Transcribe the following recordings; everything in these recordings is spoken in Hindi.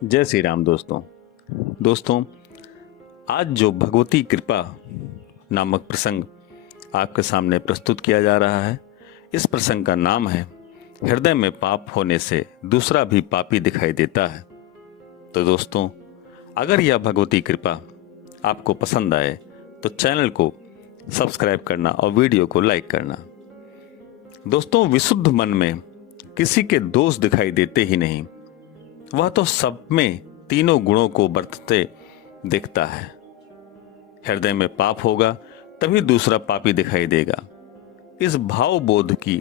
जय श्री राम दोस्तों, आज जो भगवती कृपा नामक प्रसंग आपके सामने प्रस्तुत किया जा रहा है, इस प्रसंग का नाम है हृदय में पाप होने से दूसरा भी पापी दिखाई देता है। तो दोस्तों, अगर यह भगवती कृपा आपको पसंद आए तो चैनल को सब्सक्राइब करना और वीडियो को लाइक करना। दोस्तों, विशुद्ध मन में किसी के दोष दिखाई देते ही नहीं, वह तो सब में तीनों गुणों को बरतते दिखता है। हृदय में पाप होगा तभी दूसरा पापी दिखाई देगा। इस भावबोध की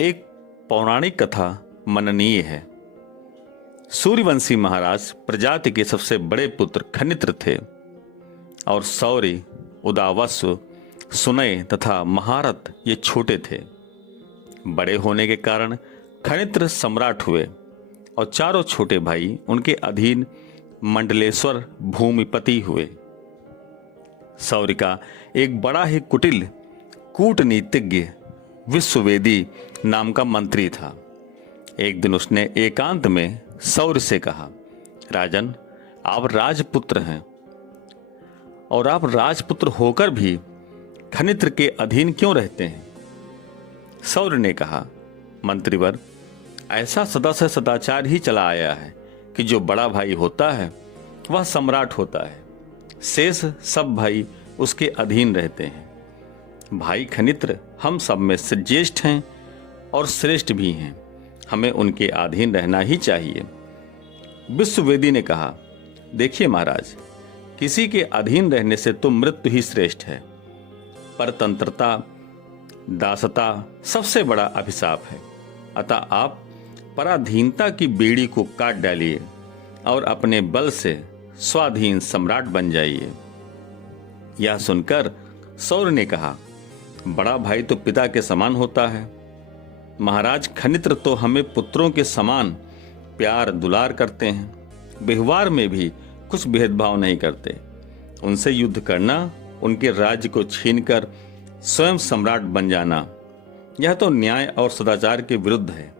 एक पौराणिक कथा मननीय है। सूर्यवंशी महाराज प्रजाति के सबसे बड़े पुत्र खनित्र थे और शौर्य, उदावस्व, सुनय तथा महारथ ये छोटे थे। बड़े होने के कारण खनित्र सम्राट हुए और चारों छोटे भाई उनके अधीन मंडलेश्वर भूमिपति हुए। शौर्य का एक बड़ा ही कुटिल कूटनीतिज्ञ विश्ववेदी नाम का मंत्री था। एक दिन उसने एकांत में शौर्य से कहा, राजन, आप राजपुत्र हैं और आप राजपुत्र होकर भी खनित्र के अधीन क्यों रहते हैं? शौर्य ने कहा, मंत्रीवर, ऐसा सदा से सदाचार ही चला आया है कि जो बड़ा भाई होता है वह सम्राट होता है, शेष सब भाई उसके अधीन रहते हैं। भाई खनित्र हम सब में से ज्येष्ठ हैं और श्रेष्ठ भी हैं, हमें उनके अधीन रहना ही चाहिए। विश्ववेदी ने कहा, देखिए महाराज, किसी के अधीन रहने से तो मृत्यु ही श्रेष्ठ है। परतंत्रता, दासता सबसे बड़ा अभिशाप है। अतः आप पराधीनता की बेड़ी को काट डालिए और अपने बल से स्वाधीन सम्राट बन जाइए। यह सुनकर शौर्य ने कहा, बड़ा भाई तो पिता के समान होता है। महाराज खनित्र तो हमें पुत्रों के समान प्यार दुलार करते हैं, व्यवहार में भी कुछ भेदभाव नहीं करते। उनसे युद्ध करना, उनके राज्य को छीनकर स्वयं सम्राट बन जाना, यह तो न्याय और सदाचार के विरुद्ध है।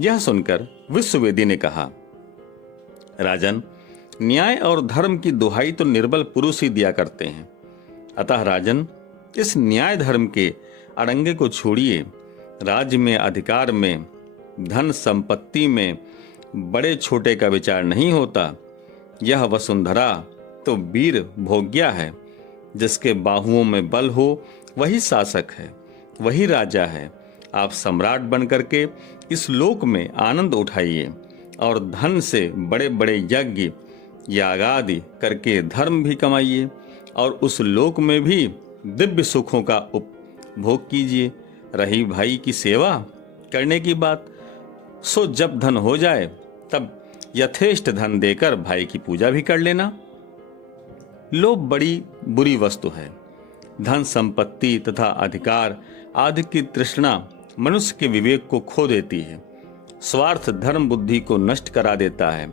यह सुनकर विश्ववेदी ने कहा, राजन, न्याय और धर्म की दुहाई तो निर्बल पुरुष ही दिया करते हैं। अतः राजन, इस न्याय धर्म के अड़ंगे को छोड़िए। राज्य में, अधिकार में, धन संपत्ति में बड़े छोटे का विचार नहीं होता। यह वसुंधरा तो वीर भोग्या है। जिसके बाहुओं में बल हो वही शासक है, वही राजा है। आप सम्राट बन करके इस लोक में आनंद उठाइए और धन से बड़े बड़े यज्ञ यागादि करके धर्म भी कमाइए और उस लोक में भी दिव्य सुखों का उपभोग कीजिए। रही भाई की सेवा करने की बात, सो जब धन हो जाए तब यथेष्ट धन देकर भाई की पूजा भी कर लेना। लोभ बड़ी बुरी वस्तु है। धन संपत्ति तथा अधिकार आदि की तृष्णा मनुष्य के विवेक को खो देती है। स्वार्थ धर्म बुद्धि को नष्ट करा देता है।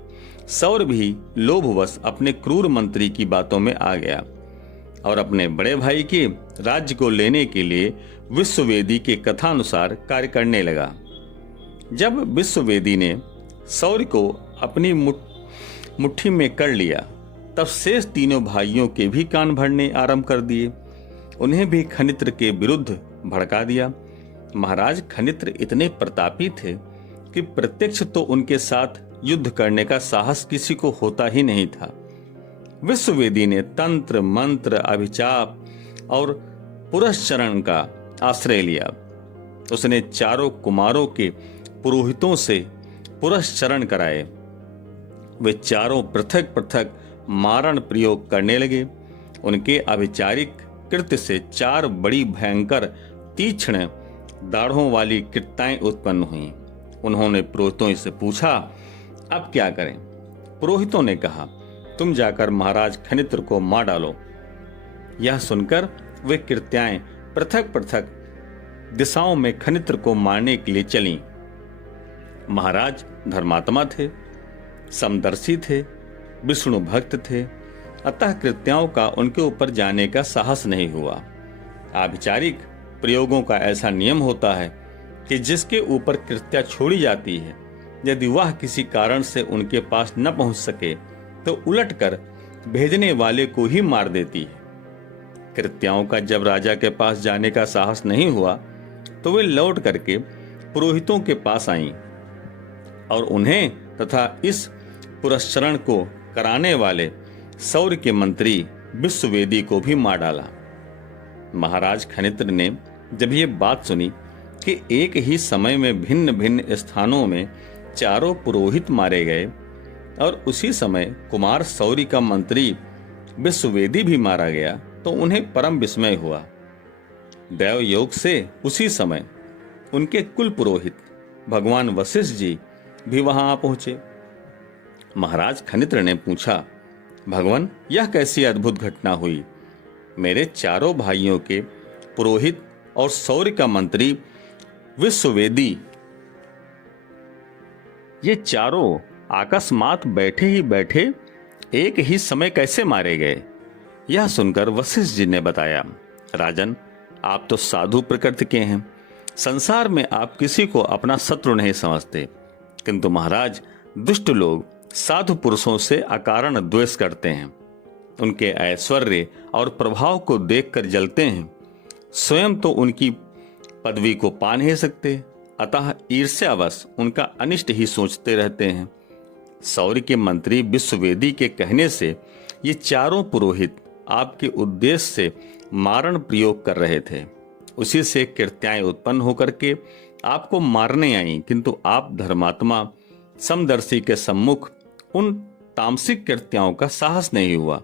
शौर्य भी लोभवश अपने क्रूर मंत्री की बातों में आ गया और अपने बड़े भाई के राज्य को लेने के लिए विश्ववेदी के कथानुसार कार्य करने लगा। जब विश्ववेदी ने शौर्य को अपनी मुट्ठी में कर लिया, तब शेष तीनों भाइयों के भी कान भरने आरंभ कर दिए। उन्हें भी खनित्र के विरुद्ध भड़का दिया। महाराज खनित्र इतने प्रतापी थे कि प्रत्यक्ष तो उनके साथ युद्ध करने का साहस किसी को होता ही नहीं था। विश्ववेदी ने तंत्र मंत्र, अभिशाप और पुरस्चरण का आश्रय लिया। उसने चारों कुमारों के पुरोहितों से पुरस्चरण कराए। वे चारों पृथक पृथक मारण प्रयोग करने लगे। उनके अभिचारिक कृत्य से चार बड़ी भयंकर तीक्ष्ण दाढ़ों वाली कृत्याएं उत्पन्न हुई। उन्होंने पुरोहितों से पूछा, अब क्या करें? पुरोहितों ने कहा, तुम जाकर महाराज खनित्र को मार डालो। यह सुनकर वे कृत्याएं पृथक पृथक दिशाओं में खनित्र को मारने के लिए चलीं। महाराज धर्मात्मा थे, समदर्शी थे, विष्णु भक्त थे, अतः कृत्याओं का उनके ऊपर जाने का साहस नहीं हुआ। आभिचारिक प्रयोगों का ऐसा नियम होता है कि जिसके ऊपर कृत्या छोड़ी जाती है यदि वह किसी कारण से उनके पास न पहुंच सके तो उलटकर भेजने वाले को ही मार देती है। कृत्याओं का जब राजा के पास जाने का साहस नहीं हुआ तो वे लौट करके पुरोहितों के पास आईं और उन्हें तथा इस पुरस्चरण को कराने वाले सौर्य के मंत्री विश्ववेदी को भी मार डाला। महाराज खनित्र ने जब ये बात सुनी कि एक ही समय में भिन्न भिन्न स्थानों में चारों पुरोहित मारे गए और उसी समय कुमार सौरी का मंत्री विश्ववेदी भी मारा गया, तो उन्हें परम विस्मय हुआ। दैव योग से उसी समय उनके कुल पुरोहित भगवान वशिष्ठ जी भी वहां आ पहुंचे। महाराज खनित्र ने पूछा, भगवान, यह कैसी अद्भुत घटना हुई? मेरे चारों भाइयों के पुरोहित और सौर्य का मंत्री विश्ववेदी, ये चारों अकस्मात बैठे ही बैठे एक ही समय कैसे मारे गए? यह सुनकर वशिष्ठ जी ने बताया, राजन, आप तो साधु प्रकृति के हैं, संसार में आप किसी को अपना शत्रु नहीं समझते, किंतु महाराज, दुष्ट लोग साधु पुरुषों से अकारण द्वेष करते हैं, उनके ऐश्वर्य और प्रभाव को देखकर जलते हैं, स्वयं तो उनकी पदवी को पा नहीं सकते, अतः ईर्ष्यावश उनका अनिष्ट ही सोचते रहते हैं। सौर्य के मंत्री विश्ववेदी के कहने से ये चारों पुरोहित आपके उद्देश्य से मारण प्रयोग कर रहे थे, उसी से कृत्याएं उत्पन्न होकर के आपको मारने आई, किंतु आप धर्मात्मा समदर्शी के सम्मुख उन तामसिक कृत्याओं का साहस नहीं हुआ,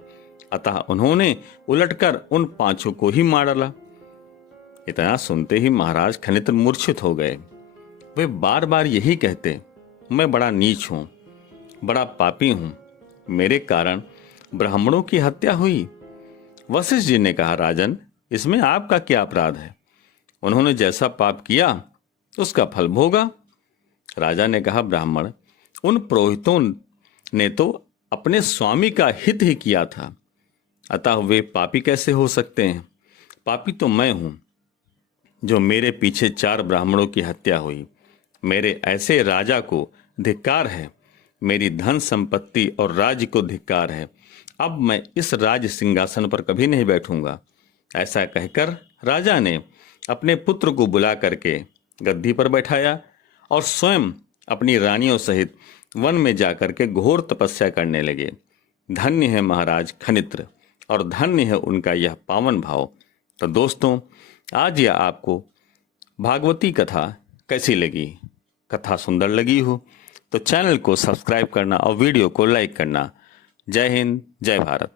अतः उन्होंने उलटकर उन पांचों को ही मार डाला। इतना सुनते ही महाराज खनित्र मूर्छित हो गए। वे बार बार यही कहते, मैं बड़ा नीच हूं, बड़ा पापी हूं, मेरे कारण ब्राह्मणों की हत्या हुई। वशिष्ठ जी ने कहा, राजन, इसमें आपका क्या अपराध है? उन्होंने जैसा पाप किया उसका फल भोगा। राजा ने कहा, ब्राह्मण, उन पुरोहितों ने तो अपने स्वामी का हित ही किया था, अतः वे पापी कैसे हो सकते हैं? पापी तो मैं हूं, जो मेरे पीछे 4 ब्राह्मणों की हत्या हुई। मेरे ऐसे राजा को धिक्कार है, मेरी धन संपत्ति और राज्य को धिक्कार है। अब मैं इस राज सिंहासन पर कभी नहीं बैठूंगा। ऐसा कहकर राजा ने अपने पुत्र को बुला करके गद्दी पर बैठाया और स्वयं अपनी रानियों सहित वन में जाकर के घोर तपस्या करने लगे। धन्य है महाराज खनित्र और धन्य है उनका यह पावन भाव। तो दोस्तों, आज यह आपको भागवती कथा कैसी लगी? कथा सुंदर लगी हो तो चैनल को सब्सक्राइब करना और वीडियो को लाइक करना। जय हिंद, जय भारत।